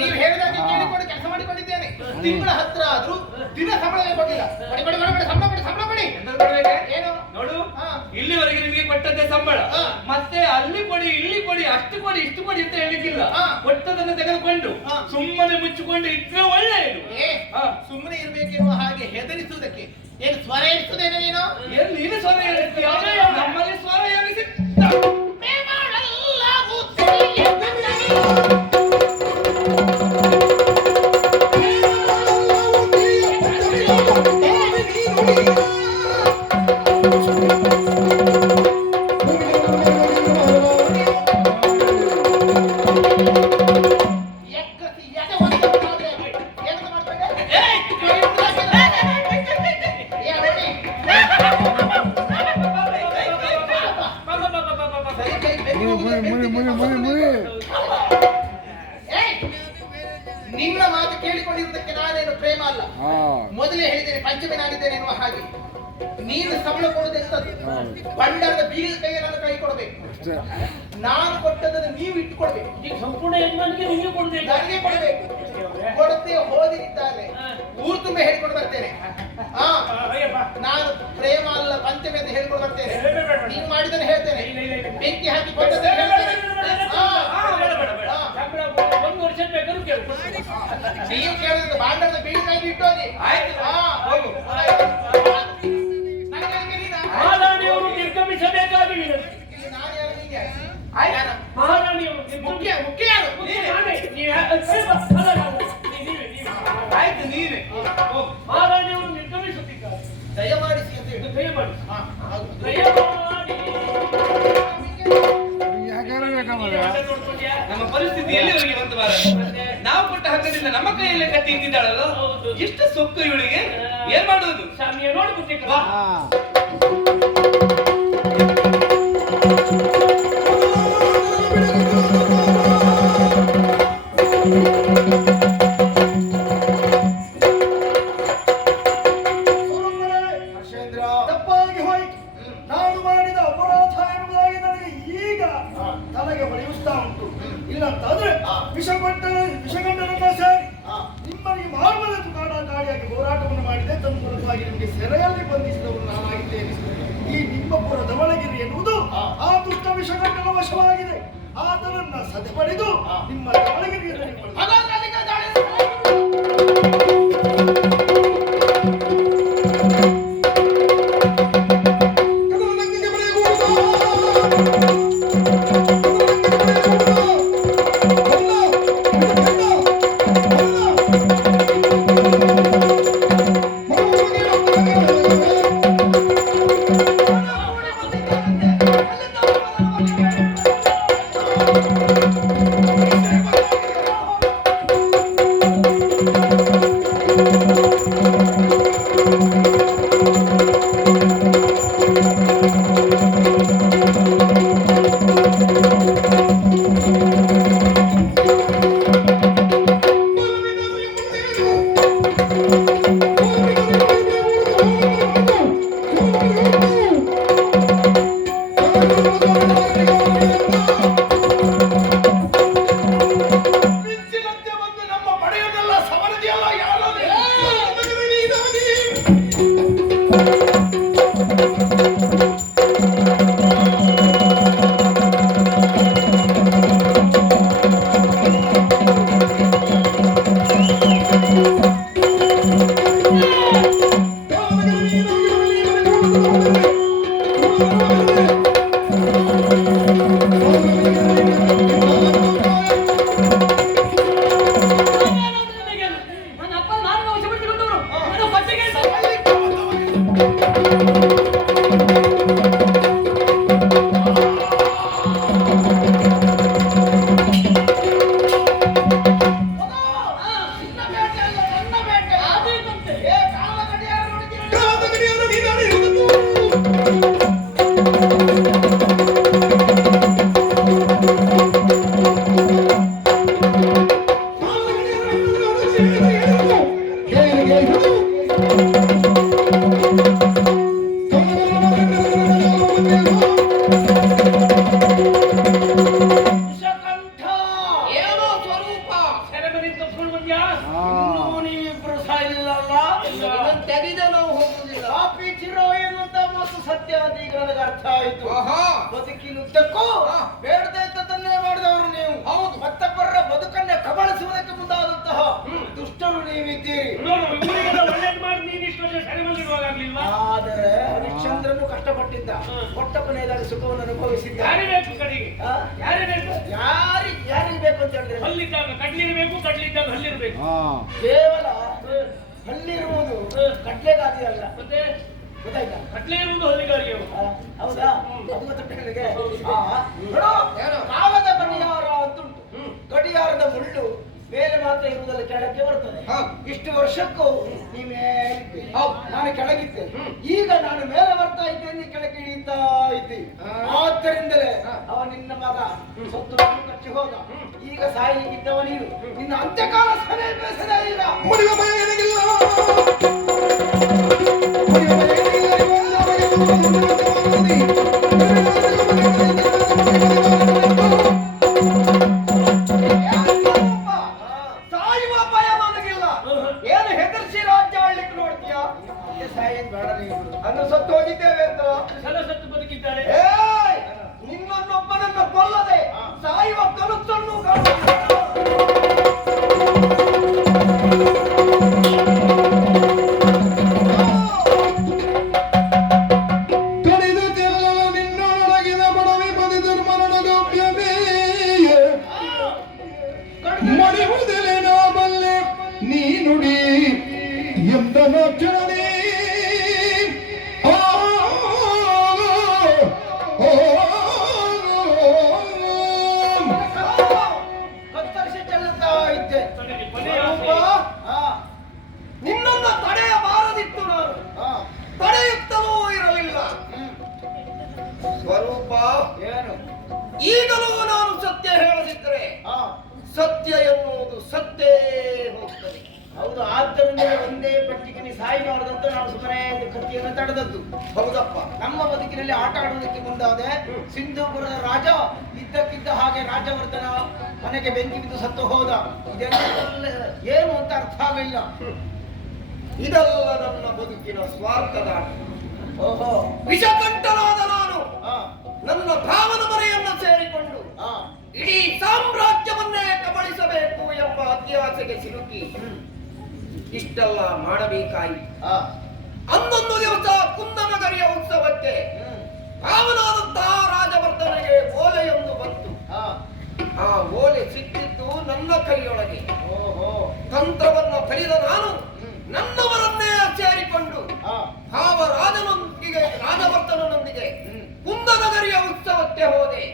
ನೀವು ಹೇಳಿದಾಗ ಕೇಳಿಕೊಂಡು ಕೆಲಸ ಮಾಡಿಕೊಂಡಿದ್ದೇನೆ. ತಿಂಗಳ ಹತ್ರ ಆದ್ರೂ ದಿನ ಸಂಬಳವೇ ಕೊಟ್ಟಿಲ್ಲ ಕೊಡಿ ಕೊಡಿ ಕೊಡಿ ಸಂಬಳ ಕೊಡಿ. ಸಂಬಳ ಕೊಡಿ ಏನು? ನೋಡು. ಇಲ್ಲಿವರೆಗೆ ನಿಮಗೆ ಕೊಟ್ಟದ್ದೇ ಸಂಬಳ. ಮತ್ತೆ ಅಲ್ಲಿ ಕೊಡಿ ಇಲ್ಲಿ ಕೊಡಿ ಅಷ್ಟು ಕೊಡಿ ಇಷ್ಟು ಕೊಡಿ ಅಂತ ಹೇಳಿಕ್ಕಿಲ್ಲ. ಕೊಟ್ಟದನ್ನ ತೆಗೆದುಕೊಂಡು. ಸುಮ್ಮನೆ ಮುಚ್ಚಿಕೊಂಡು ಇದ್ರೆ ಒಳ್ಳೆಯದು. ಸುಮ್ಮನೆ ಇರ್ಬೇಕೆನ್ನುವ ಹಾಗೆ ಹೆದರಿಸುವುದಕ್ಕೆ ಏನು ಸ್ವರ ಇರ್ತದೇನೆ ನೀನು? ಎಲ್ಲಿ ನೀನು ಸ್ವರ ಹೇಳ್ತೀಯ ನಮ್ಮಲ್ಲಿ ಸ್ವರ ಏನಿಸಿ ನಿಮ್ಮ ಮಾತು ಕೇಳಿಕೊಂಡಿರುವುದಕ್ಕೆ ನಾನೇನು ಪ್ರೇಮ ಅಲ್ಲ. ಮೊದಲೇ ಹೇಳಿದ್ದೇನೆ ಪಂಚಮಿ ನಾಡಿದ್ದೇನೆ ಎನ್ನುವ ಹಾಗೆ. ನೀನು ಸಂಬಳ ಕೊಡುವುದೆಂತದ್ದು ಬಂಡಾರದ ಬೀಗದ ಕೈಗೆ ನಾನು ಕೈ ಕೊಡಬೇಕು. ನಾನು ಕೊಟ್ಟದನ್ನು ನೀವು ಇಟ್ಟುಕೊಡ್ಬೇಕು ಈಗ ಸಂಪೂರ್ಣ ಯಜಮಾನಿಗೆ ನೀವು ಕೊಡ್ಬೇಕು. ನನಗೆ ಕೊಡಬೇಕು. ಕೊಡದೆ ಹೋದಿರಿದ್ದಾರೆ. ಊರು ತುಂಬ ಹೇಳ್ಕೊಂಡು ಬರ್ತೇನೆ. ಹಾ ನಾನು ಪ್ರೇಮ ಅಲ್ಲ ಪಂಚಮಿ ಅಂತ ಹೇಳ್ಕೊಂಡು ಬರ್ತೇನೆ. ನೀವು ಮಾಡಿದ್ರೆ ಬೆಂಕಿ ಹಾಕಿ ಒಂದು ವರ್ಷ ಬೇಕಾದ್ರೂ ಕೇಳು ನೀವು ಕೇಳಿದ್ರೆ ಬಾಂಡದ ಆಯ್ತು. ಹೋಗು. ಮಹಾರಾಣಿಯವರು? ಮಹಾರಾಣಿಯವರು ಮುಖ್ಯ ಮುಖ್ಯ ಯಾರು ನೀವೇ. ನೀವೇ. ನೀವೇ, ನೀವೇ. ಆಯ್ತು. ಮಹಾರಾಣಿಯವರು ನಿರ್ಗಮಿಸುತ್ತಿದ್ದಾರೆ ದಯಮಾಡಿಸಿ ಅಂತ ಹೇಳಿ ಹಾ, ನಾವು ಕೊಟ್ಟ ಹಕ್ಕದಿಂದ ನಮ್ಮ ಕೈಯಲ್ಲೇ ಕಟ್ಟಿ ಇಟ್ಟಿದ್ದಾಳಲ್ಲ. ಎಷ್ಟು ಸೊಕ್ಕು ಇವಳಿಗೆ. ಏನ್ ಮಾಡುವುದು? ಸ್ವಾಮಿಯ ತಲೆಗೆ ಹೊಳೆಯುತ್ತಾ ಉಂಟು. ಇಲ್ಲಂತಾದ್ರೆ ವಿಷಗೊಂಡ ವಿಷಗೊಂಡರನ್ನ ಸೇರಿ ನಿಮ್ಮಲ್ಲಿ ಮಾರ್ಮದ ಕಾಡ ಕಾಡಿಯಾಗಿ ಹೋರಾಟವನ್ನು ಮಾಡಿದೆ. ತನ್ಮೂಲಕವಾಗಿ ನಿಮಗೆ ಸೆರೆಯಲ್ಲಿ ಬಂಧಿಸಿದವರು ನಾನಾಗಿದ್ದೇನೆ. ಈ ನಿಮ್ಮ ಪುರದ ಧವಳಗಿರಿ ಎನ್ನುವುದು ಆ ದುಷ್ಟ ವಿಷಗಂಡನ ವಶವಾಗಿದೆ. ಆತನನ್ನ ಸದೆ ಪಡೆದು ನಿಮ್ಮ ಧವಳಗಿರಿಯನ್ನು ಕಷ್ಟಪಟ್ಟಿದ್ದ ಹೊಟ್ಟಪ್ಪನೇದಾಗ ಕೊಟ್ಟ ಕೊನೆಯದಾಗಿ ಸುಖವನ್ನು ಅನುಭವಿಸಿದ್ದ ಯಾರೇ ಬೇಕು ಕಡೆಗೆ? ಯಾರೇ ಬೇಕು? ಯಾರಿಗೆ ಯಾರಿಗೆ ಬೇಕು ಅಂತ ಹೇಳಿದ್ರೆ? ಹಲ್ಲಿದ್ದಾಗ ಕಡ್ಲಿರ್ಬೇಕು ಕಡ್ಲಿದ್ದಾಗ ಹಲ್ಲಿರ್ಬೇಕು ಕೇವಲ ಹಲ್ಲಿರುವುದು ಕಡ್ಲೆಗಾದಿ ಅಲ್ಲ. ಮತ್ತೆ? ಗೊತ್ತಾಯ್ತಾ? ಕಡ್ಲೆ ಇರುವುದು ಹಲ್ಲಿಗಾರಿಗೆ ಹೌದಾ? ಅದು ಗೊತ್ತುಂಟು ನಿನಗೆ? ಕೆಳಕ್ಕೆ ಬರ್ತದೆ. ಇಷ್ಟು ವರ್ಷಕ್ಕೂ ನೀವೇ ಹೌದು. ನಾನು ಕೆಳಗಿದ್ದೆ. ಈಗ ನಾನು ಮೇಲೆ ಬರ್ತಾ ಇದ್ದೇನೆ ಕೆಳಗೆ ಇಳಿತಾ ಇದ್ದಿ. ಆದ್ದರಿಂದಲೇ ಅವ ನಿನ್ನ ಮಗ ಸತ್ತು ಕಚ್ಚಿ ಹೋದ. ಈಗ ಸಾಯಿಗಿದ್ದವ ನೀನು. ನಿನ್ನ ಅಂತ್ಯಕಾಲ ಸನೆ ಬೇಸರ ಇಲ್ಲ ಈಗಲೂ ನಾನು ಸತ್ಯ ಹೇಳದಿದ್ದರೆ ಸತ್ಯ ಎನ್ನುವುದು ಸತ್ತೇ ಹೋಗ್ತದೆ. ಹೌದು ಆದ್ದರಿಂದ ಒಂದೇ ಪಟ್ಟಿಗೆ ಸಾಯಿ ಸಾಯಬಾರದಂತ ನಾನು ಸುಮ್ಮನೆ ಕತ್ತಿಯನ್ನು ತಡೆದದ್ದು. ಹೌದಪ್ಪ. ನಮ್ಮ ಬದುಕಿನಲ್ಲಿ ಆಟ ಆಡುವುದಕ್ಕೆ ಮುಂದಾದೆ ಸಿಂಧೂಪುರದ ರಾಜ ಇದ್ದಕ್ಕಿದ್ದ ಹಾಗೆ ರಾಜವರ್ಧನ ಮನೆಗೆ ಬೆಂಕಿ ಬಿದ್ದು ಸತ್ತು ಹೋದ. ಇದೆಲ್ಲ ಏನು ಅಂತ ಅರ್ಥ ಆಗಲಿಲ್ಲ. ಇದೆಲ್ಲ ನನ್ನ ಬದುಕಿನ ಸ್ವಾರ್ಥದ. ಓಹೋ. ವಿಷಕಂಠನಾದ ಭಾವನ ಮನೆಯನ್ನ ಸೇರಿಕೊಂಡು ಇಡೀ ಸಾಮ್ರಾಜ್ಯವನ್ನೇ ಕಬಳಿಸಬೇಕು ಎಂಬ ಅತ್ಯಾಸೆಗೆ ಸಿಲುಕಿ ಇಷ್ಟೆಲ್ಲ ಮಾಡಬೇಕಾಯಿ ಅಂದೊಂದು ದಿವಸ ಕುಂದನಗರಿಯ ಉತ್ಸವಕ್ಕೆ ಭಾವನಾದಂತಹ ರಾಜವರ್ಧನೆಗೆ ಓಲೆಯೊಂದು ಬಂತು. ಆ. ಓಲೆ ಸಿಕ್ಕಿದ್ದು ನನ್ನ ಕೈಯೊಳಗೆ. ತಂತ್ರವನ್ನು ಕಲಿದ ನಾನು ನನ್ನವರನ್ನೇ ಸೇರಿಕೊಂಡು ಭಾವ ರಾಜನೊಂದಿಗೆ ರಾಜವರ್ಧನನೊಂದಿಗೆ ಕುಂದನಗರಿಯ ಉತ್ಸವಕ್ಕೆ ಹೋದೆ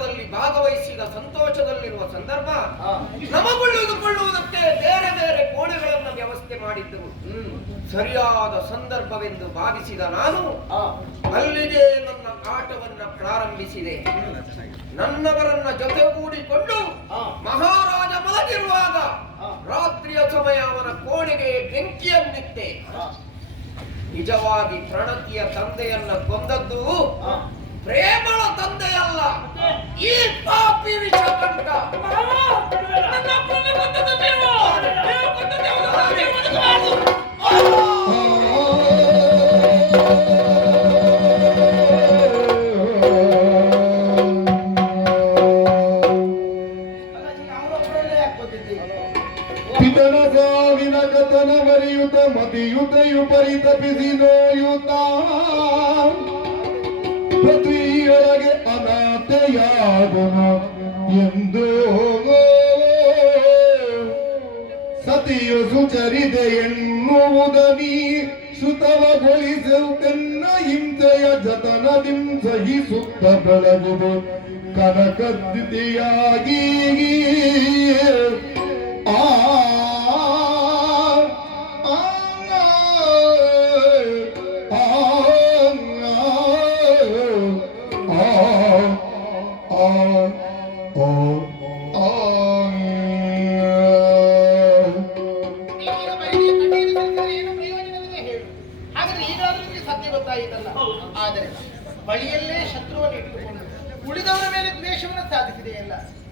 ಉತ್ಸವದಲ್ಲಿ ಭಾಗವಹಿಸಿದ ಸಂತೋಷದಲ್ಲಿರುವ ಸಂದರ್ಭ ನಮಗುಳಿದುಕೊಳ್ಳುವುದಕ್ಕೆ ಬೇರೆ ಬೇರೆ ಕೋಣೆಗಳನ್ನು ವ್ಯವಸ್ಥೆ ಮಾಡಿದ್ದರು ಸರಿಯಾದ ಸಂದರ್ಭವೆಂದು ಭಾವಿಸಿದ ನಾನು ಅಲ್ಲಿಗೆ ನನ್ನ ಆಟವನ್ನ ಪ್ರಾರಂಭಿಸಿದೆ. ನನ್ನವರನ್ನ ಜೊತೆಗೂಡಿಕೊಂಡು ಮಹಾರಾಜ ಮಲಗಿರುವಾಗ ರಾತ್ರಿಯ ಸಮಯ ಅವನ ಕೋಣೆಗೆ ಬೆಂಕಿಯನ್ನಿಟ್ಟೆ ನಿಜವಾಗಿ ಪ್ರಣತಿಯ ತಂದೆಯನ್ನ ಕೊಂದದ್ದು ಪ್ರೇಮಳ ತಂದೆಯಲ್ಲ. ಈ ಪಾಪಿ. ಪಿತನ ಸಾವಿನ ಕಥನ ಬರೆಯುತ್ತ ಮತಿಯುತೆಯು ಪರಿತಪಿಸಿ ನೋಯುತ್ತ. ಪೃಥ್ವಿಯೊಳಗೆ ಅನಾಥೆಯಾದನು ಎಂದು ಸತಿಯು ಸುಚರಿದೆ ಎನ್ನುವುದ ನೀ ಶ್ರುತವಗೊಳಿಸುತ್ತೆನ್ನ ಹಿಂಸೆಯ ಜತನದಿಂ ಸಹಿಸುತ್ತ ಬೆಳಗುದು. ಕನಕದ್ದಿಯಾಗಿ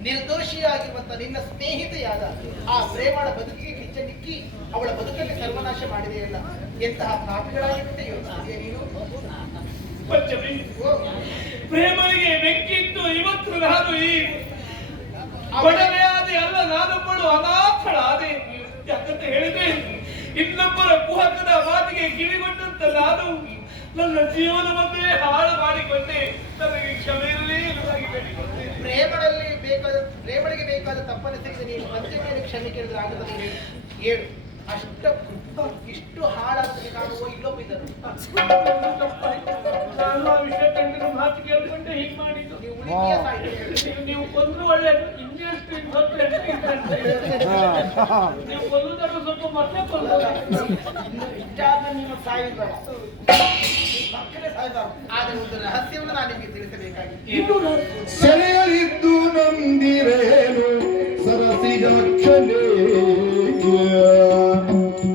ನಿರ್ದೋಷಿಯಾಗಿರುವಂತ ನಿನ್ನ ಸ್ನೇಹಿತೆಯಾದ ಆ ಪ್ರೇಮಳ ಬದುಕಿಗೆ ಕಿಚ್ಚನಿಕ್ಕಿ ಅವಳ ಬದುಕಲ್ಲಿ ಸರ್ವನಾಶ ಮಾಡಿದೆಯಲ್ಲ ಎಂತಹ ಪಾಪಿಗಳಾಗಿರುತ್ತೆ ಯೋಚಿಸಿದೆಯಾ ನೀನು? ಪಂಚಮಿ. ಪ್ರೇಮನಿಗೆ ಬೆಕ್ಕಿತ್ತು ಇವತ್ತು ನಾನು ಈ ಬಡವೆ ಆದೆ ಅಲ್ಲ ನಾನು ಬಡು ಅನಾಥಳಾದೆ. ಯಾಕಂತ ಹೇಳಿದ್ರೆ ಇನ್ನೊಬ್ಬರ ಕುಹಕದ ಮಾತಿಗೆ ಕಿವಿಗೊಂಡಂತ ನಾನು ನನ್ನ ಜೀವನವನ್ನೇ ಹಾಳು ಮಾಡಿಕೊಂಡೆ. ನನಗೆ ಕ್ಷಮೆಯಲ್ಲೇ ಬೇಡಿಕೊಂಡೆ ಬೇಕಾದ ಪ್ರೇಮಳಿಗೆ ಬೇಕಾದ ತಪ್ಪನೆಸಗಿದ ನೀನು ಮೇಲೆ ಕ್ಷಮೆ ಕೇಳಿದ್ರೆ ಆಗುತ್ತದೆ ಏಳು ಅಷ್ಟ ಅಷ್ಟ ಇಷ್ಟು ಹಾಳಾಗ್ತದೆ ಕಾಣುವ ಇಲ್ಲೊಬ್ಬಿದ್ದರು ನಾನು ಆ ವಿಷಯ ಕಂಡು ಮಾತು ಕೇಳ್ಕೊಂಡೆ ಹೀಗೆ ಮಾಡಿದ್ದು. ನೀವು ಸಾಹಿತ್ಯ ನೀವು ಕೊಂದ್ರು ಒಳ್ಳೆಯದು ಇನ್ನೆಷ್ಟು ನೀವು ಸ್ವಲ್ಪ ಮತ್ತೆ ನೀವು ಸಾಯಿಬೇಡ ಮಕ್ಕಳೇ ಸಾಯ್ಬಾರ್ದು ಆದರೆ ಒಂದು ರಹಸ್ಯವನ್ನು ನಾನು ನಿಮಗೆ ತಿಳಿಸಬೇಕಾಗಿತ್ತು ನಂದಿರೇನು ಸರಸಿಗಾಕ್ಷನೇ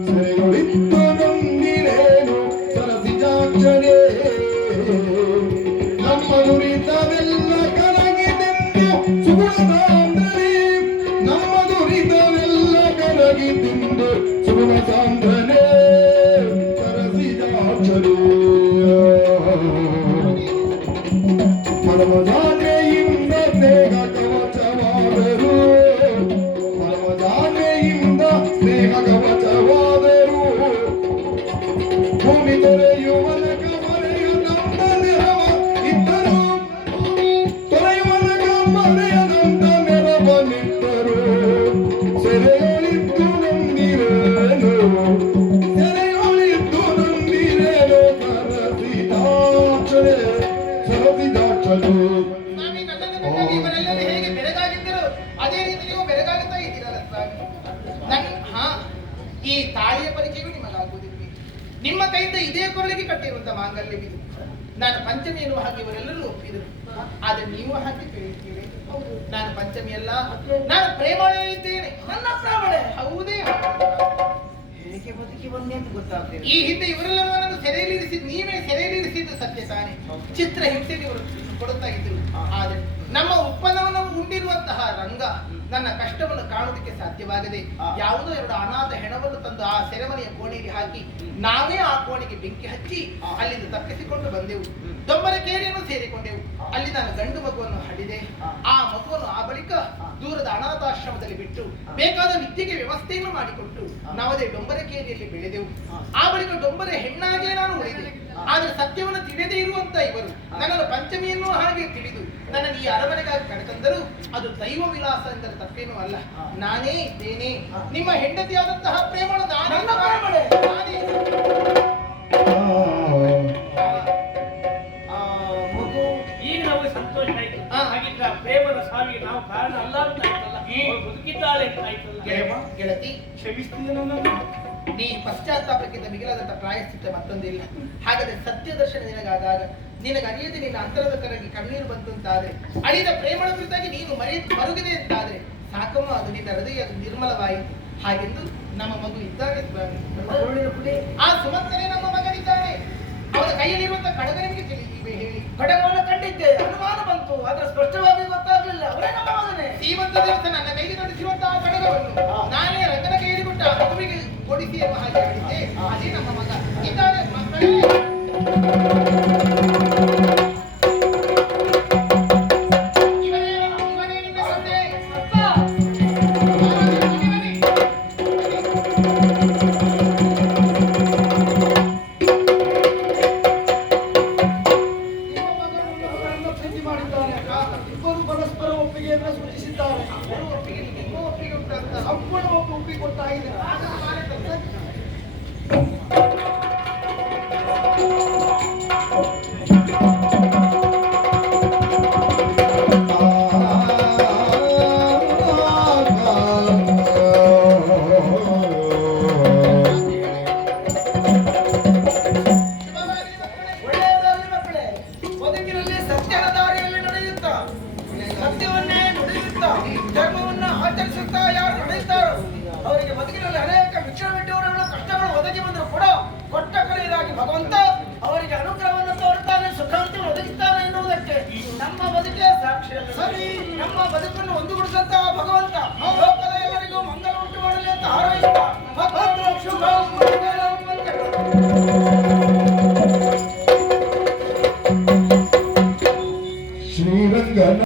ಸೆರೆಯೊಳಿದ್ದು ನಂದಿರೇನು ಸರಸಿಜಾಕ್ಷನೇ ನಮ್ಮ ನುರಿತವೆಲ್ಲ ನಮ್ಮ ನುರಿತವೆಲ್ಲ ಕರಗಿದೆಂದು ಸುಗುಣಸಾಂದ್ರನೇ ಸರಸಿಜಾಕ್ಷನೇ ಪರಮಜಾನೆಯಿಂದ ಕಟ್ಟಿರುವಂತ ಮಾಂಗಲ್ಯವಿದು ನಾನು ಪಂಚಮಿ ಎನ್ನುವ ಹಾಗೆ ಇವರೆಲ್ಲರೂ ಒಪ್ಪಿದರು. ಆದ್ರೆ ನೀವು ಹಾಗೆ ಕೇಳುತ್ತೀರಿ ನಾನು ಪಂಚಮಿ ಅಲ್ಲ. ನಾನು ಪ್ರೇಮ ಹೇಳಿದ್ದೇನೆ ನನ್ನ ಪ್ರಾವಣೆ ಹೌದೇ? ಹೇಗೆ ಬದುಕಿ ಬಂದೆ ಅಂತ ಈ ಹಿಂದೆ ಇವರೆಲ್ಲರೂ ನನ್ನನ್ನು ಸೆರೆಯಲ್ಲಿರಿಸಿದ್ದು ನೀವೇ ಸೆರೆಯಲ್ಲಿರಿಸಿದ್ದು ಸತ್ಯ ತಾನೆ. ಚಿತ್ರ ಹಿಂಸೆ ಇವರು ಕೊಡುತ್ತಾ ಇದ್ರು ಆದ್ರೆ ನಮ್ಮ ಉತ್ಪನ್ನವನ್ನು ಉಂಡಿರುವಂತಹ ರಂಗ ನನ್ನ ಕಷ್ಟವನ್ನು ಕಾಣುವುದಕ್ಕೆ ಸಾಧ್ಯವಾಗದೆ ಯಾವುದೋ ಎರಡು ಅನಾಥ ಹೆಣವನ್ನು ತಂದು ಆ ಸೆರೆಮನೆಯ ಕೋಣೆಗೆ ಹಾಕಿ ನಾವೇ ಆ ಕೋಣೆಗೆ ಬೆಂಕಿ ಹಚ್ಚಿ ಅಲ್ಲಿಂದ ತಪ್ಪಿಸಿಕೊಂಡು ಬಂದೆವು. ದೊಂಬರ ಕೇರಿಯನ್ನು ಸೇರಿಕೊಂಡೆವು. ಅಲ್ಲಿ ನಾನು ಗಂಡು ಮಗುವನ್ನು ಹಡಿದೆ. ಆ. ಮಗುವನ್ನು ಆ ಬಳಿಕ ದೂರದ ಅನಾಥಾಶ್ರಮದಲ್ಲಿ ಬಿಟ್ಟು ಬೇಕಾದ ವಿದ್ಯೆಗೆ ವ್ಯವಸ್ಥೆಯನ್ನು ಮಾಡಿಕೊಟ್ಟು ನಾವದೇ ಡೊಂಬರಕೇರಿಯಲ್ಲಿ ಬೆಳೆದೆವು. ಆ ಬಳಿಕ ಡೊಂಬರ ಹೆಣ್ಣಾಗೆ ನಾನು ಉಳಿದೆ. ಆದ್ರೆ ಸತ್ಯವನ್ನು ತಿಳಿದೇ ಇರುವಂತ ಇವರು. ನನ್ನನ್ನು ಪಂಚಮಿಯನ್ನು ಹಾಗೆ ತಿಳಿದು ನನ್ನನ್ನು ಈ ಅರಮನೆಗಾಗಿ ಕರೆತಂದರು. ಅದು ದೈವ ವಿಲಾಸ ಎಂದರೆ ತಪ್ಪೇನೂ ಅಲ್ಲ. ನಾನೇ ಇದ್ದೇನೆ. ನಿಮ್ಮ ಹೆಂಡತಿಯಾದಂತಹ ಪ್ರೇಮಳು ನಾನೇ. ನನ್ನ ಈಗ ನಮಗೆ ಸಂತೋಷ ಆಯ್ತು. ಹಾ. ಹಾಗಿದ್ರೆ ಪ್ರೇಮದ ಸಾವಿಗೆ ನಾವು ಕಾರಣ ಅಲ್ಲ ಅಂತ ಆಯ್ತಲ್ಲ. ಬದುಕಿದ್ದಾಳೆ ಅಂತ ಆಯ್ತಲ್ಲ. ಗೆಳತಿ. ಕ್ಷಮಿಸ್ತೀಯ ನನ್ನನ್ನು? ನೀ ಪಶ್ಚಾತ್ತಾಪಕ್ಕಿಂತ ಮಿಗಿಲಾದಂತ ಪ್ರಾಯಶ್ಚಿತ್ತ ಮತ್ತೊಂದಿಲ್ಲ. ಹಾಗಾದ್ರೆ ಸತ್ಯ ದರ್ಶನ ನಿನಗಾದಾಗ ನಿನಗೆ ಅರಿಯದೆ ನಿನ್ನ ಅಂತರದ ಕರಗಿ ಕಣ್ಣೀರು ಬಂತು ಅಂತಾದ್ರೆ ಅಳಿದ ಪ್ರೇಮಳ ಕುರಿತಾಗಿ ನೀನು ಮರೆಯ ಮರುಗಿದೆ ಅಂತಾದ್ರೆ ಸಾಕಮ್ಮ ಅದು ನಿನ್ನ ಹೃದಯ ನಿರ್ಮಲವಾಯಿತು. ಹಾಗೆಂದು ನಮ್ಮ ಮಗು ಇದ್ದಾನೆ. ಆ ಸುಮಂತನೇ ನಮ್ಮ ಮಗನಿದ್ದಾನೆ. ಅವನ ಕೈಯಲ್ಲಿರುವಂತ ಕಡಗ ನಿಮಗೆ ತಿಳಿದಿವೆ ಹೇಳಿ. ಕಡಗವನ್ನು ಕಂಡಿದ್ದೆ. ಅನುಮಾನ ಬಂತು. ಆದ್ರೆ ಸ್ಪಷ್ಟವಾಗಿ ಗೊತ್ತಾಗ್ಲಿಲ್ಲ. ಅವರೇ ನಮ್ಮ ಮಗನೇ. ಶ್ರೀಮಂತ ದೇವಸ್ಥಾನ ನನ್ನ ಕೈಗೆ ನಡೆಸಿರುವಂತಹ ಕಡಗವನ್ನು. ನಾನೇ ಆ ಎನ್ನುವ ಹಾಗೆ ಹೇಳಿದ್ದೆ ಅದೇ ನಮ್ಮ ಮಗ ಇವನೇ. ಸರಿ ನಮ್ಮ ಬದುಕನ್ನು ಒಂದುಗೂಡಿಸಂತಹ ಭಗವಂತ